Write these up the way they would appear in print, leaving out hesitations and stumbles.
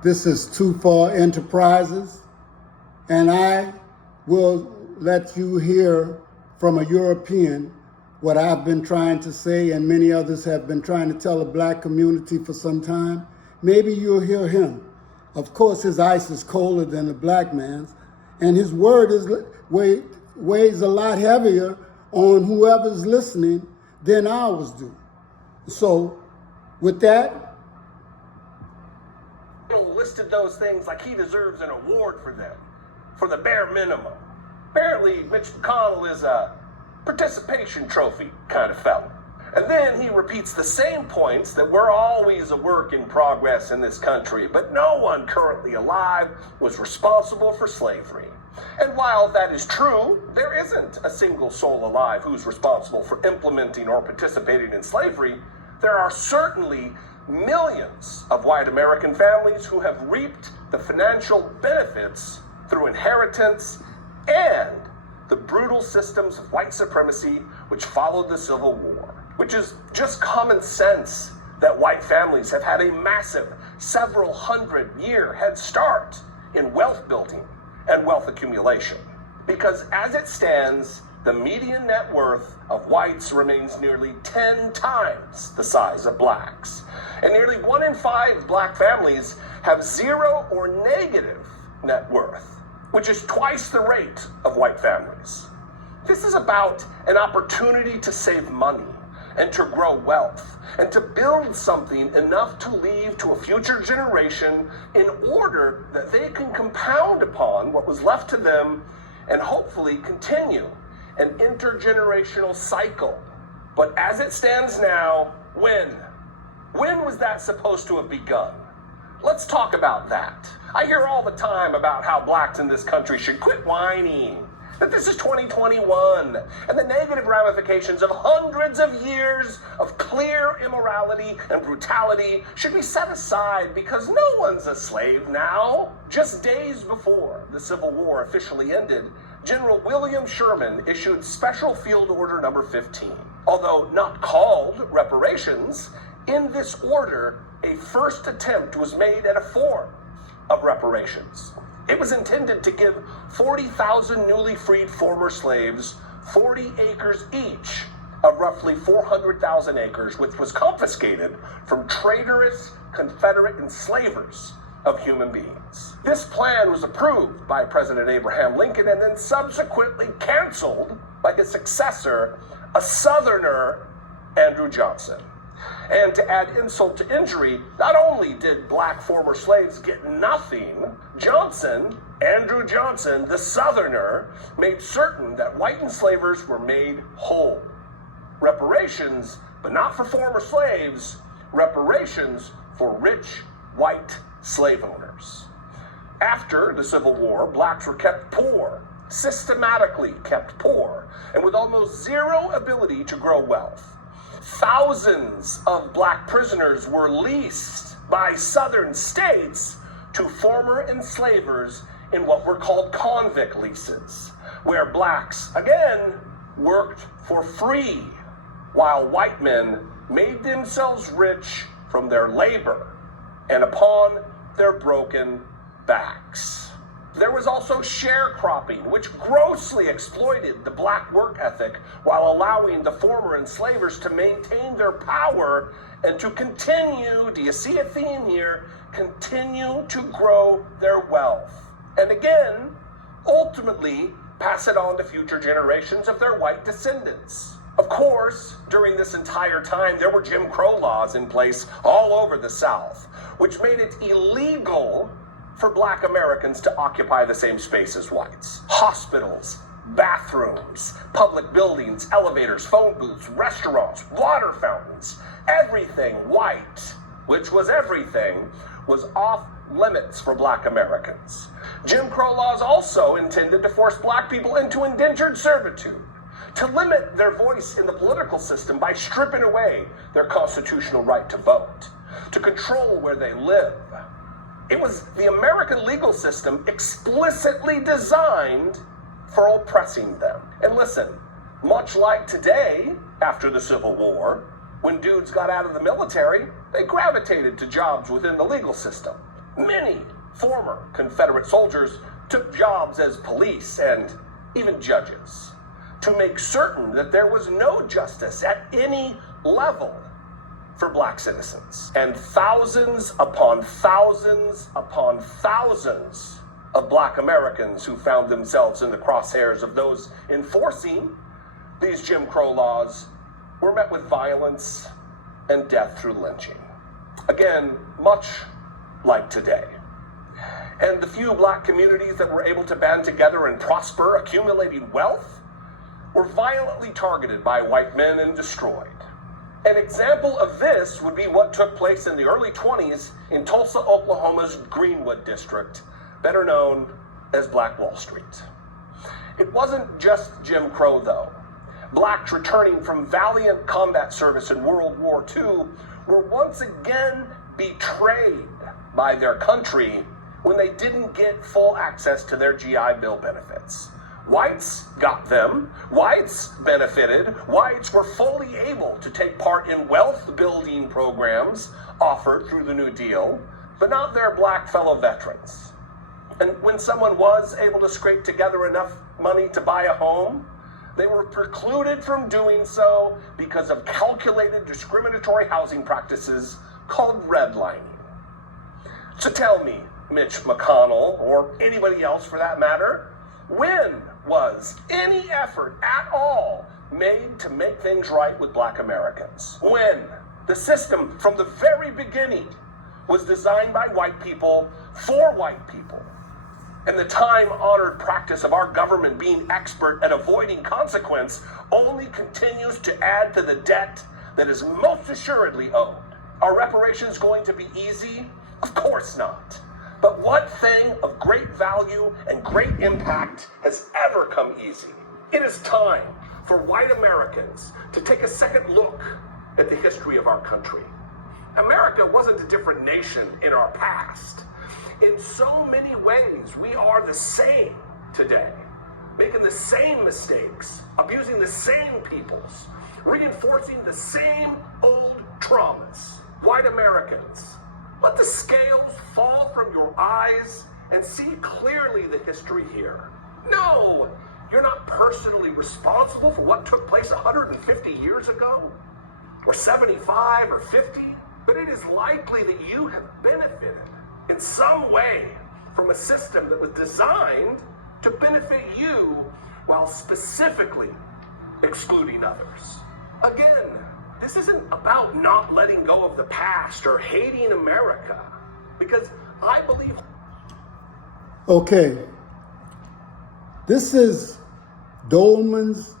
This is Too Far Enterprises, and I will let you hear from a European what I've been trying to say, and many others have been trying to tell the black community for some time. Maybe you'll hear him. Of course, his ice is colder than the black man's, and his word weighs a lot heavier on whoever's listening than ours do. So, with that, listed those things like he deserves an award for them, for the bare minimum. Apparently, Mitch McConnell is a participation trophy kind of fellow. And then he repeats the same points that we're always a work in progress in this country, but no one currently alive was responsible for slavery. And while that is true, there isn't a single soul alive who's responsible for implementing or participating in slavery. There are certainly millions of white American families who have reaped the financial benefits through inheritance and the brutal systems of white supremacy which followed the Civil War, which is just common sense that white families have had a massive several hundred-year head start in wealth building and wealth accumulation. Because as it stands, the median net worth of whites remains nearly 10 times the size of blacks. And nearly 1 in 5 black families have zero or negative net worth, which is twice the rate of white families. This is about an opportunity to save money and to grow wealth and to build something enough to leave to a future generation in order that they can compound upon what was left to them and hopefully continue an intergenerational cycle. But as it stands now, when was that supposed to have begun? Let's talk about that. I hear all the time about how blacks in this country should quit whining, that this is 2021, and the negative ramifications of hundreds of years of clear immorality and brutality should be set aside because no one's a slave now. Just days before the Civil War officially ended, General William Sherman issued Special Field Order Number 15. Although not called reparations, in this order, a first attempt was made at a form of reparations. It was intended to give 40,000 newly freed former slaves 40 acres each of roughly 400,000 acres, which was confiscated from traitorous Confederate enslavers of human beings. This plan was approved by President Abraham Lincoln and then subsequently canceled by his successor, a Southerner, Andrew Johnson. And to add insult to injury, not only did black former slaves get nothing, Andrew Johnson, the Southerner, made certain that white enslavers were made whole. Reparations, but not for former slaves, reparations for rich white slave owners. After the Civil War, blacks were kept poor, systematically kept poor, and with almost zero ability to grow wealth. Thousands of black prisoners were leased by southern states to former enslavers in what were called convict leases, where blacks, again, worked for free, while white men made themselves rich from their labor and upon their broken backs. There was also sharecropping, which grossly exploited the black work ethic while allowing the former enslavers to maintain their power and to continue, do you see a theme here, continue to grow their wealth. And again, ultimately, pass it on to future generations of their white descendants. Of course, during this entire time, there were Jim Crow laws in place all over the South, which made it illegal for black Americans to occupy the same space as whites. Hospitals, bathrooms, public buildings, elevators, phone booths, restaurants, water fountains, everything white, which was everything, was off limits for black Americans. Jim Crow laws also intended to force black people into indentured servitude, to limit their voice in the political system by stripping away their constitutional right to vote, to control where they live. It was the American legal system explicitly designed for oppressing them. And listen, much like today, after the Civil War, when dudes got out of the military, they gravitated to jobs within the legal system. Many former Confederate soldiers took jobs as police and even judges to make certain that there was no justice at any level for black citizens. And thousands upon thousands upon thousands of black Americans who found themselves in the crosshairs of those enforcing these Jim Crow laws were met with violence and death through lynching. Again, much like today. And the few black communities that were able to band together and prosper, accumulating wealth, were violently targeted by white men and destroyed. An example of this would be what took place in the early 20s in Tulsa, Oklahoma's Greenwood district, better known as Black Wall Street. It wasn't just Jim Crow, though. Blacks returning from valiant combat service in World War II were once again betrayed by their country when they didn't get full access to their GI Bill benefits. Whites got them, whites benefited, whites were fully able to take part in wealth building programs offered through the New Deal, but not their black fellow veterans. And when someone was able to scrape together enough money to buy a home, they were precluded from doing so because of calculated discriminatory housing practices called redlining. So tell me, Mitch McConnell, or anybody else for that matter, when was any effort at all made to make things right with black Americans? When the system from the very beginning was designed by white people for white people, and the time-honored practice of our government being expert at avoiding consequence only continues to add to the debt that is most assuredly owed. Are reparations going to be easy? Of course not. But what thing of great value and great impact has ever come easy? It is time for white Americans to take a second look at the history of our country. America wasn't a different nation in our past. In so many ways, we are the same today, making the same mistakes, abusing the same peoples, reinforcing the same old traumas. White Americans, let the scales fall from your eyes and see clearly the history here. No, you're not personally responsible for what took place 150 years ago, or 75 or 50, but it is likely that you have benefited in some way from a system that was designed to benefit you while specifically excluding others. Again, this isn't about not letting go of the past or hating America, because I believe... Okay, this is Dolman's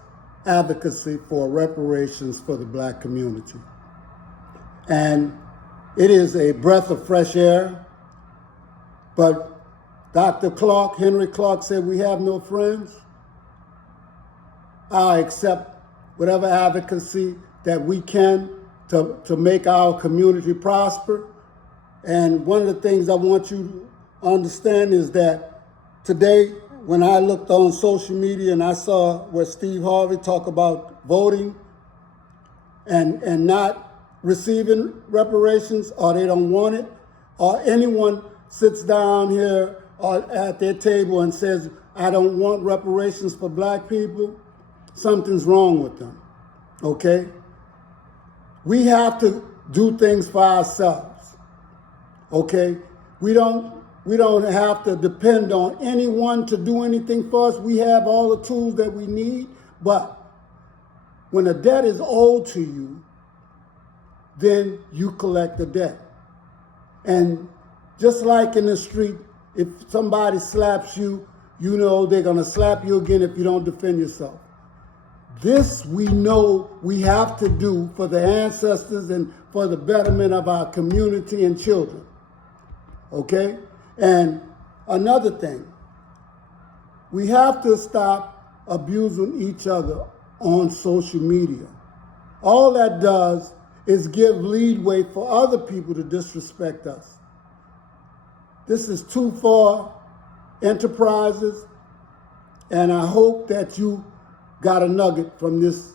advocacy for reparations for the black community. And it is a breath of fresh air. But Dr. Clark, Henry Clark, said we have no friends. I accept whatever advocacy that we can to make our community prosper. And one of the things I want you to understand is that today, when I looked on social media and I saw where Steve Harvey talked about voting and not receiving reparations, or they don't want it, or anyone sits down here or at their table and says, I don't want reparations for black people, something's wrong with them, okay? We have to do things for ourselves, okay? We don't have to depend on anyone to do anything for us. We have all the tools that we need, but when a debt is owed to you, then you collect the debt. And just like in the street, if somebody slaps you, you know they're gonna slap you again if you don't defend yourself. This we know we have to do for the ancestors and for the betterment of our community and children, okay? And another thing, we have to stop abusing each other on social media. All that does is give leeway for other people to disrespect us. This is Too Far Enterprises, and I hope that you got a nugget from this